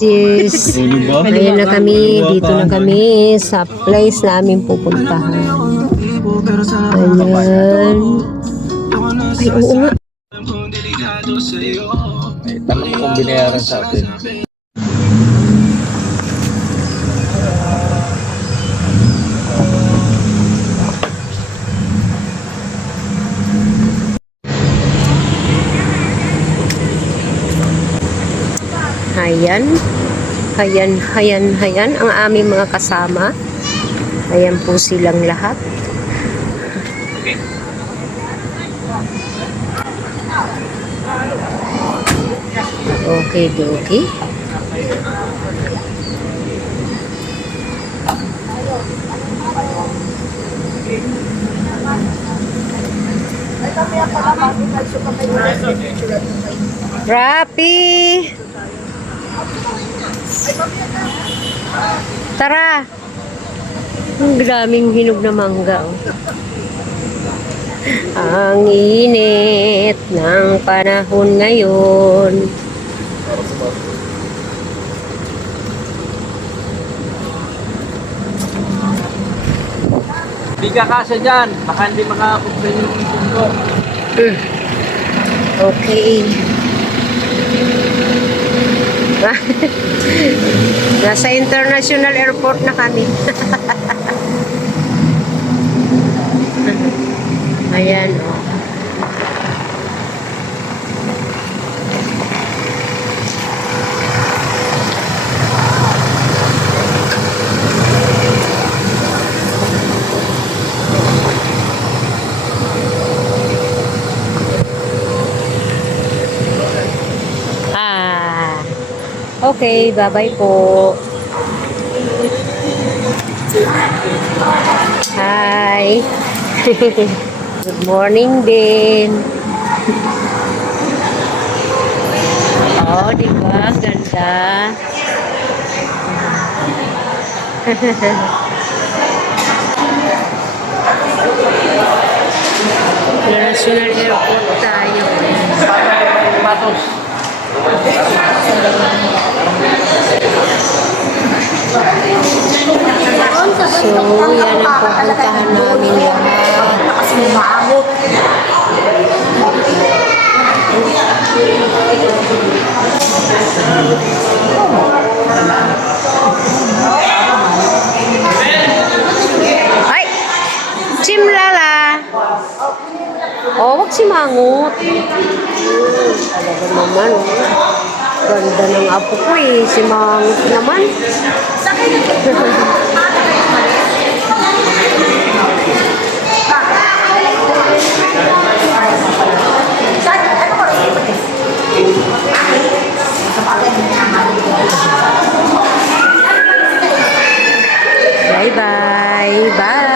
Sis, ayun na kami, dito na kami sa place na aming pupuntahan. Ayan. Ay, oo nga. May tanong kong binayaran sa atin. Ayan. Ayan ang aming mga kasama. Ayan po silang lahat. Okay, okay. Rapi! Tara! Ang daming hinog na mangga. Oh. Ang init ng panahon ngayon. Hindi ka kasya dyan. Baka hindi makakapagpun yung pundo. Okay. Nasa international airport na kami. Ayan, oh. Okay, bye-bye po. Hi. Good morning din. Oh, di ba? Ganda. National Airport tayo. Patos. So, yan ang pupuntahan namin lahat. Ay! Chimlala! Oh, wag simangot. Talaga naman, oh. Ganda ng apo ko eh. Simangot naman. Bye-bye. Bye.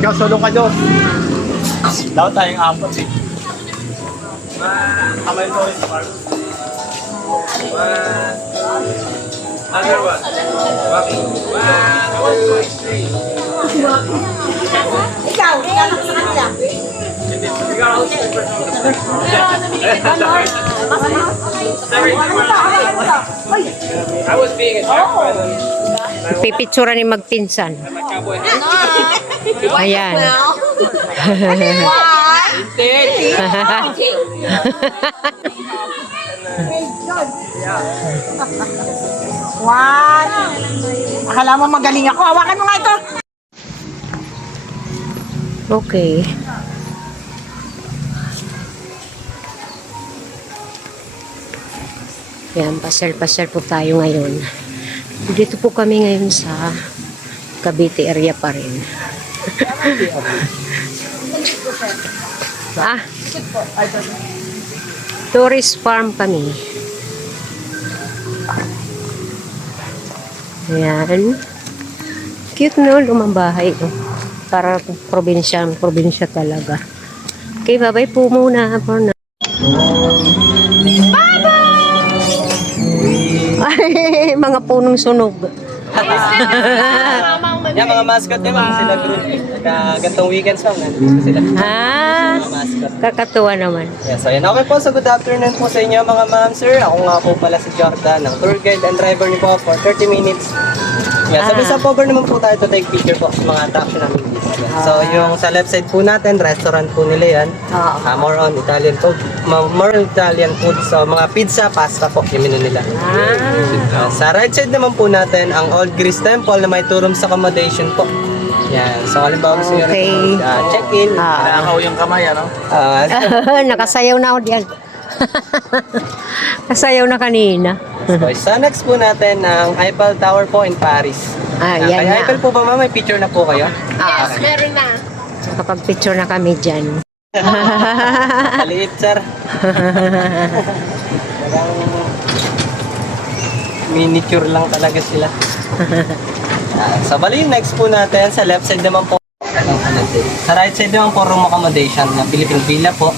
Ikaw, sulong ka, Diyos. Daw tayong apat eh. Kamay ko rin sa park. Another one. Walking. 1, 2, 3. Ikaw, ikaw sa kanila. I was being attacked by them. Pipitsura ni magpinsan. Ayan. One. Akala mo magaling ako. Hawakan mo nga ito. Okay. Yan, pasal-pasal po tayo ngayon. Dito po kami ngayon sa Cavite area pa rin. Ah, tourist farm kami. Ayan. Cute no, lumang bahay. Oh. Para probinsya talaga. Okay, bye-bye po muna. Ay, mga punong sunog. Yan, mga mascot din, ma'am. Sila group. Gantong weekends, ma'am. Nandito sila. Ah, Mga mascot. kakatuwa naman. Yes, so yan. Okay po, so good afternoon po sa inyo mga ma'am, sir. Ako nga po pala si Jordan, ng tour guide and driver niyo po for 30 minutes. Yeah, so sa cover naman po tayo to take picture po sa mga attraction namin dito. Yeah. So yung sa left side po natin, restaurant po nila yan. More on Italian food. More on Italian food. So mga pizza, pasta po yung menu nila. Sa right side naman po natin, ang Old Greece Temple na may turong sa accommodation po. Yan. So halimbawa gusto nyo rin check-in. Nakakaw yung kamay, ano? Nakasayaw na ako diyan. Kasayaw na kanina. So, sa next po natin, ang Eiffel Tower po in Paris. Yan Kay na. Eiffel po ba, ma'am? May picture na po kayo? Yes, meron na. Kapag-picture na kami dyan. Maliit, sir. Parang miniature lang talaga sila. So, bali, next po natin, sa left side naman po. Sa right side naman po, room accommodation na Philippine Villa po.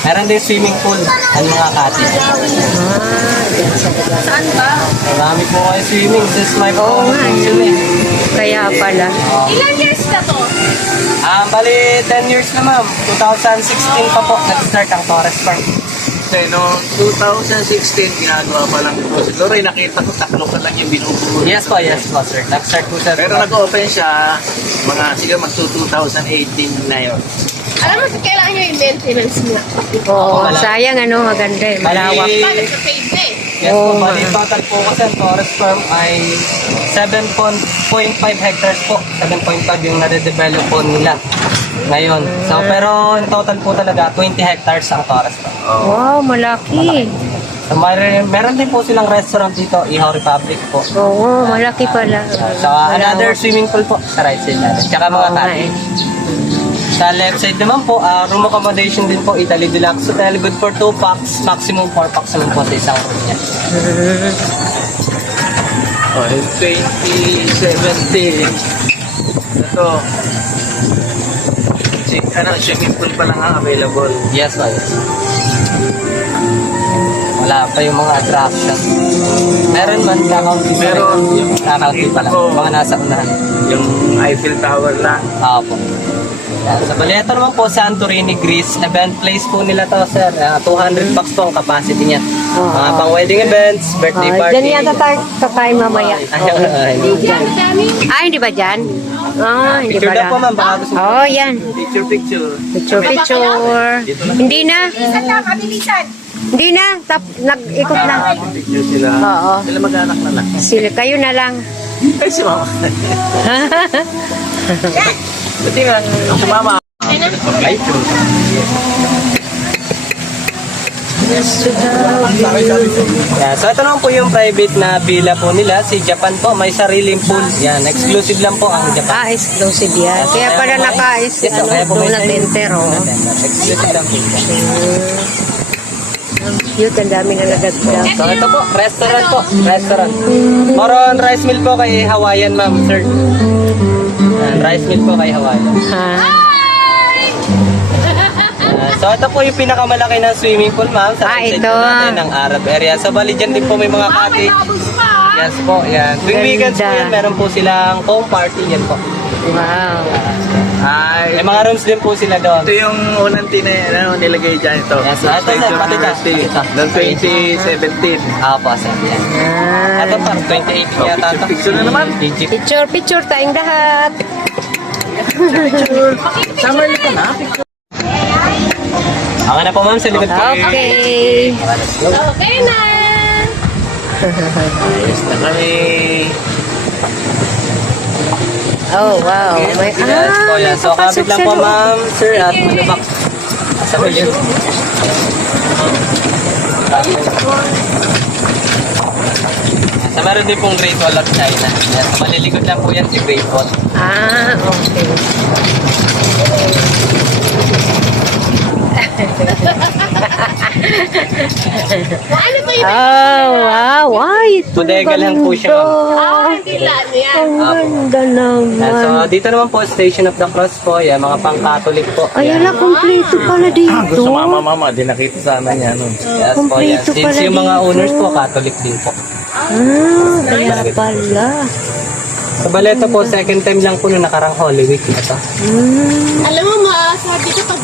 Meron din swimming pool at mga cottage. Saan ba? Marami po kayo swimming. This is my promotion eh. Kaya pala. Ilan years na to? Bali, 10 years na ma'am. 2016 pa po, nag-start ang Torres Park. Kasi no, 2016, ginagawa pa lang ito. Siguro ay nakita ko, taklo ka lang yung binubuo. Yes po, sir. Nag-start po sir. Pero nag-open siya, mga siguro mag-2018 na yun. Alam mo, kailangan nyo yung maintenance niya. Oo, sayang ano, maganda eh. Malawak. Bakit sa paid na eh? Yes po, bali, total po kasi ang Torres Farm ay 7.5 hectares po. 7.5 yung nade-develop po nila ngayon. So, pero in total po talaga, 20 hectares ang Torres Farm. Wow, malaki. So, meron din po silang restaurant dito, Ihaw Republic po. Oo, malaki pala. So, another swimming pool po sa right side natin. Tsaka mga cottage. Sa left side naman po, room accommodation din po, Italy Deluxe Hotel. Good for 2 packs, maximum 4 packs naman po sa isang room niya. Oh, in 2017, ito, swimming pool pa lang ang available. Yes, yes. Wala pa yung mga attraction. Meron man, kakaunti pa rin. Meron, yung Kakaunti pa lang. ko, Mga nasa unahan. yung Eiffel Tower lang. Po. Yan. Sa Baleta naman po, Santorini, Greece. Event place po nila to, sir. 200 bucks po ang capacity niya. Mga pang wedding events, birthday party. Diyan yata tayo kakain mamaya. Ayun. Ay, hindi ba dyan? Ah, hindi Picture na po, pala. ma'am. Baka gusto Oh, yan. Picture. Picture. Hindi na. Bilisan lang, kabilisan. Hindi na. Nag-ikot na. Picture sila. Oo. Sila mag-anak na lang. Sila, kayo na lang. Ay, si mama. Buti nga, si mama. Ay, Yeah, so ito naman po yung private na villa po nila. Si Japan po, may sariling pool. Yan, exclusive lang po ang Japan. Exclusive yan. Kaya pala Yes, so kaya po do may not enter, oh. Exclusive lang po. Cute, ang dami na nadagdag. So ito po, restaurant po. Restaurant. More on rice meal po kay Hawaiian, ma'am, sir. Yan, rice meal po kay Hawaiian. So ito po yung pinakamalaki ng swimming pool, ma'am. Sa right side ito. po natin ng Arab area. So bali dyan din po may mga cottage. Yes po, yan. Tuwing weekends po yan, meron po silang home party. Yan po. Wow. May mga rooms din po sila doon. ito yung unang nilagay dyan ito. Yes, ito, sir, pati ito. Noong 2017. Po, sir. Yan. Ito pa, 2018 yata ito. Picture na naman. Egypt. Picture tayong lahat. Summer ka na. Ako na po, ma'am, sa likod po. Okay. Okay na. Ayos na kami. Oh, wow. May, Yes po, yan. So, nakapasok kapit lang sa po, loob. ma'am, sir, at malabak. Sa huli. Sa meron din pong Great Wall of China. Yan. So, malilikod lang po yan si Great Wall. Okay. Ano ba yun? Wow. Ay, ito Bodega lang po siya, Hindi lang yan. Ang ganda Yan, so, naman. dito naman po, Station of the Cross po. Yan, mga pang-Catholic po. Ay, ala, kompleto pala dito. Gusto mama, di nakita sana niya. No? Yes po, yan. Kompleto Since pala yung mga dito. owners po, Catholic din po. Kaya pala. Sa Baleta po, second time lang po na nakarang Holy Week ito. Alam mo, sabi ko pag...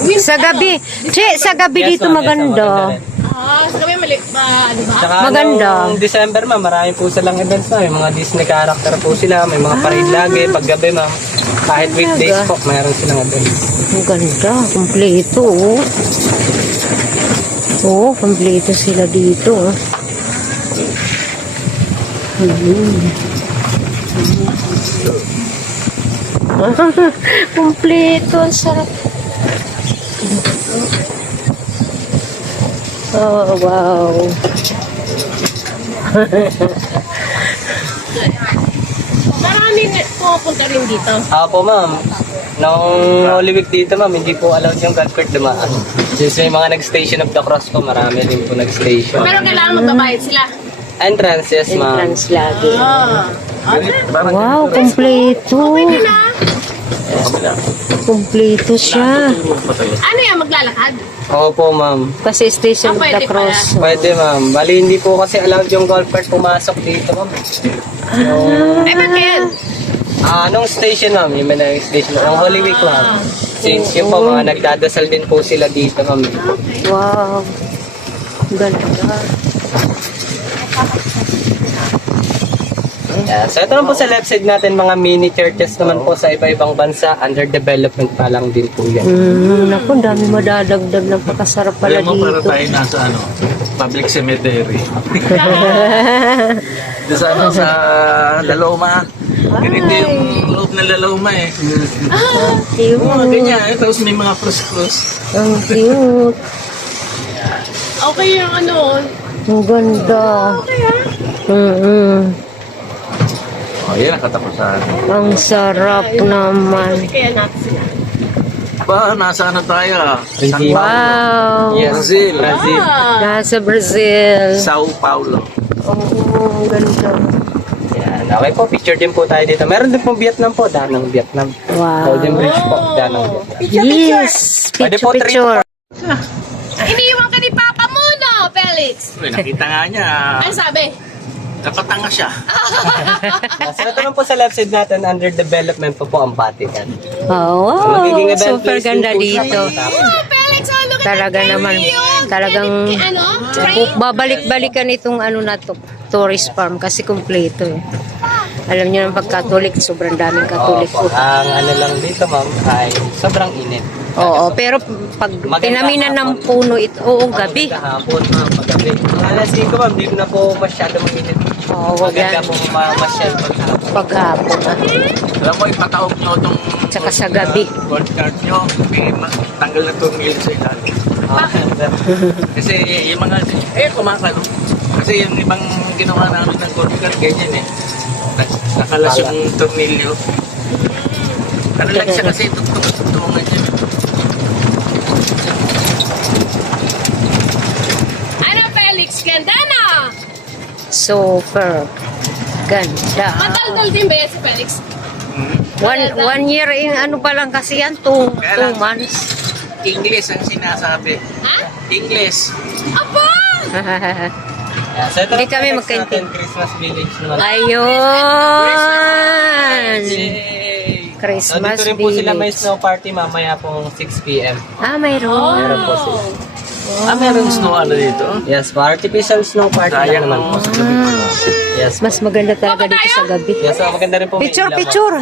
Sa gabi. Che, sa gabi Yes, dito ma'am, yes, ma'am, maganda. rin. sa gabi mali, ano ba? Tsaka Maganda. nung December, ma'am, marami po silang events na. May mga Disney character po sila. May mga parade lagi. Paggabi, ma'am. Kahit weekdays po, mayroon silang events. Ang ganda. Kompleto. Oo, kompleto sila dito. Kompleto. Ang sarap. Oh, wow. Marami pupunta rin dito. Po, ma'am. Nung Holy Week dito, ma'am, hindi po allowed yung God Court dumaan. Since may mga nag-Station of the Cross po, marami din po nag-station. Pero kailangan magbabayad sila. Entrance, yes, ma'am. Entrance lagi. Parang Wow, kompleto. Pwede na. Kompleto siya. Ano yan, maglalakad? Opo, ma'am. Kasi Station of the Pwede pala. Cross. Pwede, ma'am. Bali, hindi po kasi allowed yung golf cart pumasok dito, ma'am. Eh, ba't kaya? Nung station, ma'am, yung may station, ng Holy Week, ma'am. Since yun po, mga nagdadasal din po sila dito, ma'am. Wow. Ganda. Yeah. So, ito naman po sa left side natin, mga mini churches naman po sa iba-ibang bansa. Under development pa lang din po yan. Naku, dami madadagdag ng pakasarap pala Alam mo, para dito. tayo nasa public cemetery. Doon sa Laloma. Ganito yung loob ng Laloma eh. Oo, Cute. ganyan. Tapos may mga cross-cross. Ang cute. Okay yung ano. Ang ganda. Oh, yan ang katapusan. Ang sarap naman. Kaya natin sila. Ba, nasa ano tayo? San Brazil. Wow. Yes, Brazil. Brazil. Nasa Brazil. Sao Paulo. Oh, ang ganda. Yan. Okay po, picture din po tayo dito. Meron din po Vietnam po, Danang Vietnam. Wow. Golden Bridge po, Danang Vietnam. Yes. Pwede po, Picture, picture. Iniiwan ka ni Papa Muno, Felix. Uy, nakita nga niya. Ano sabi? Nakatanga siya. So, ito naman po sa left side natin, under development po ang Vatican. Oh, So, wow. magiging event Super place din ganda po siya. dito. Oh, Felix, oh, look at Talaga the naman. aquarium. Talagang Ano? Train? babalik-balikan itong ano na to, tourist farm kasi kumpleto eh. Alam niyo ng pag-Catholic, sobrang daming Catholic Opo, po. ang ano lang dito, ma'am, ay sobrang init. Oo, pero pag pinaminan ng puno ito, oo, gabi. Kahapon, ma'am, paggabi. Alas 5, ma'am, dito na po masyado mainit. Oo, wag Maganda yan. po masyal paghapon. Paghapon. Alam mo, ipataog nyo itong Tsaka sa gabi. gold card nyo. May tanggal na tornilyo sa ilalim. Kasi yung mga, kumakalo. Kasi yung ibang ginawa namin ng gold card, ganyan eh. Nakalas yung tornilyo. Ano lang siya kasi tutulungan niya. Ano, Felix? Ganda na! Super ganda. Madaldal din ba yan si Felix? One year in ano pa lang kasi yan, two months. English ang sinasabi. Ha? English. Aba! Yeah, so ito Hindi na po kami next magkaintin- natin, Christmas Village naman. Ayun! So Christmas dito rin po sila may village. snow party mamaya pong 6 p.m. Mayroon. Meron po sila. Meron snow ano dito? Yes, po, artificial snow party lang Sayang naman po. naman sa gabi. Yes, Mas maganda talaga dito sa gabi. yes, so maganda rin po. may Picture, ilaw, ma'am. picture.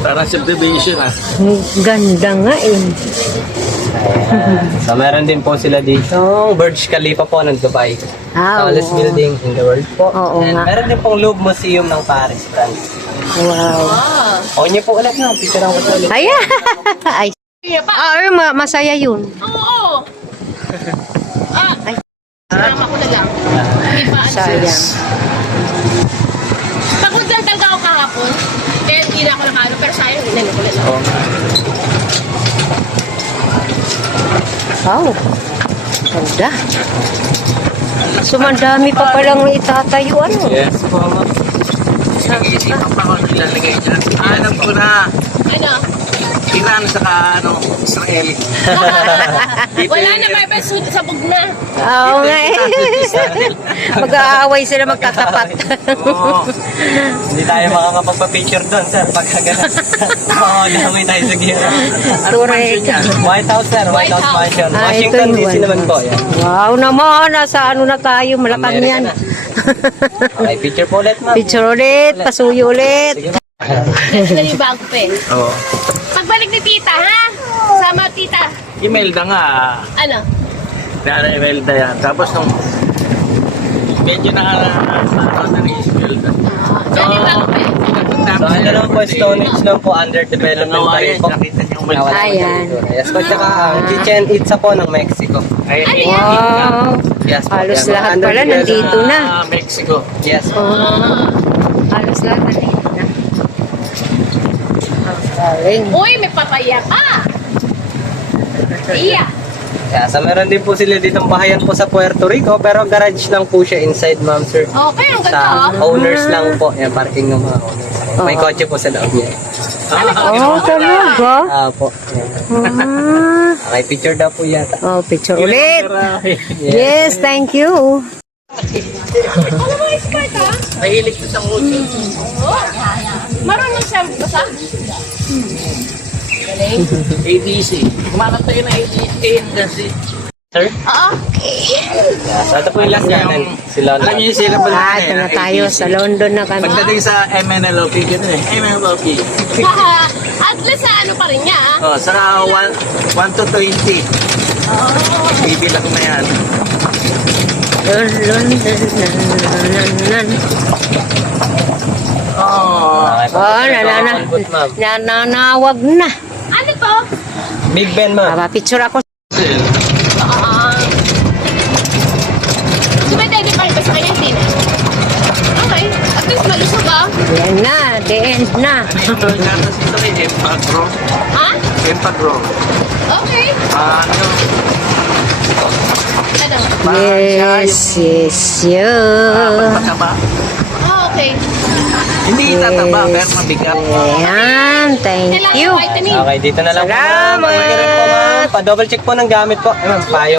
Parang subdivision ah. Ang ganda nga eh. Ayan. So meron din po sila dito Burj Khalifa po ng Dubai. Tallest Oo. building in the world po. Oo And nga. meron din pong Louvre Museum ng Paris, France. Wow. O niyo po ulit na, picture ang ko ulit. Ayan. Ay. Kaya pa. Masaya yun. Oo. Ay. Sinama ko na lang. Hindi pa ano. Sayang. Pagod lang talaga ako kahapon. Kaya hindi na ako Oo nga. Wow. Ganda. Sumandami pa palang itatayo ano. Yes po, ma'am. Nag-iisipan pa ako nilalagay dyan. Alam ko na. Ano? Iran saka Israel. Wala na, may pasud sa bugna. Oo nga eh. Mag-aaway sila magkatapat. Oo. Hindi tayo makakapagpa-picture doon, sir. Pagka gano'n. Oo, damay tayo sa gira. Correct. White House, sir. White House Mansion. Ah, Washington ito yung DC naman po. Yan. Wow naman. Nasa ano na tayo. Malakang Amerika yan. na. Okay, picture po ulit, ma'am. Picture ulit. Pasuyo ulit. Sige, ma'am. Yan yung bago pa eh. Oo. Pagbalik ni tita, ha? Sama tita. Imelda nga. Ano? Nara Imelda yan. Tapos nung medyo na rin Imelda. Yan yung bago pa eh. So, ano naman po, Stone Age lang po, under development pa rin po. Nakita niyo Wala umalis. pa Ayan. siguro. Yes po, tsaka Chichen Itza po ng Mexico. Ay, Wow. Yes po. Halos yan. lahat Under pala development. nandito na. Mexico. Yes po. Halos lahat nandito na. Ang galing. Uy, may papaya pa. Iya. Yeah, so meron din po sila ditong bahayan po sa Puerto Rico, pero garage lang po siya inside, ma'am, sir. Okay, ang Sa ganda. owners lang po. Yan, parking ng mga owners. May Oo. kotse po sa loob niya. Oh, talaga? Po. Yan. Ah. Okay, picture daw po yata. Oh, picture ulit. Yes. Yes, thank you. Ano mo yung skirt, ha? Mahilig ko sa uso. Oh. Marunong siya basa? ABC. Kumakanta tayo na ABC. Sir? Oo. Yeah, so ito po yung last natin. Si Lolo. Alam niyo yung sila pala Ah, ito na tayo. Sa London na kami. Pagdating sa MNLOP, gano'n eh. MNLOP. Haha. At least sa ano pa rin niya, ha? Oh, saka 1 to 20. Bibilang na yan. London. Oh. Oh, nananawag na. Ano to? Big Ben, ma'am. Picture ako. Di ba daddy pa rin ba sa kanya? Hindi na. Okay. At least malusog, ah. Yan na, the end na. Ito yung gatas ito eh, Empagro. Ha? Empagro. Okay. Ano? Ano? Yes, yeah. Mataba. Oh, okay. Hindi tataba, pero mabigat. Ayan, thank Kailangan you. vitamin. Okay, dito na lang po, ma'am. Salamat. Okay rin po, ma'am. Pa-double check po ng gamit po. Eh, ma'am, payo.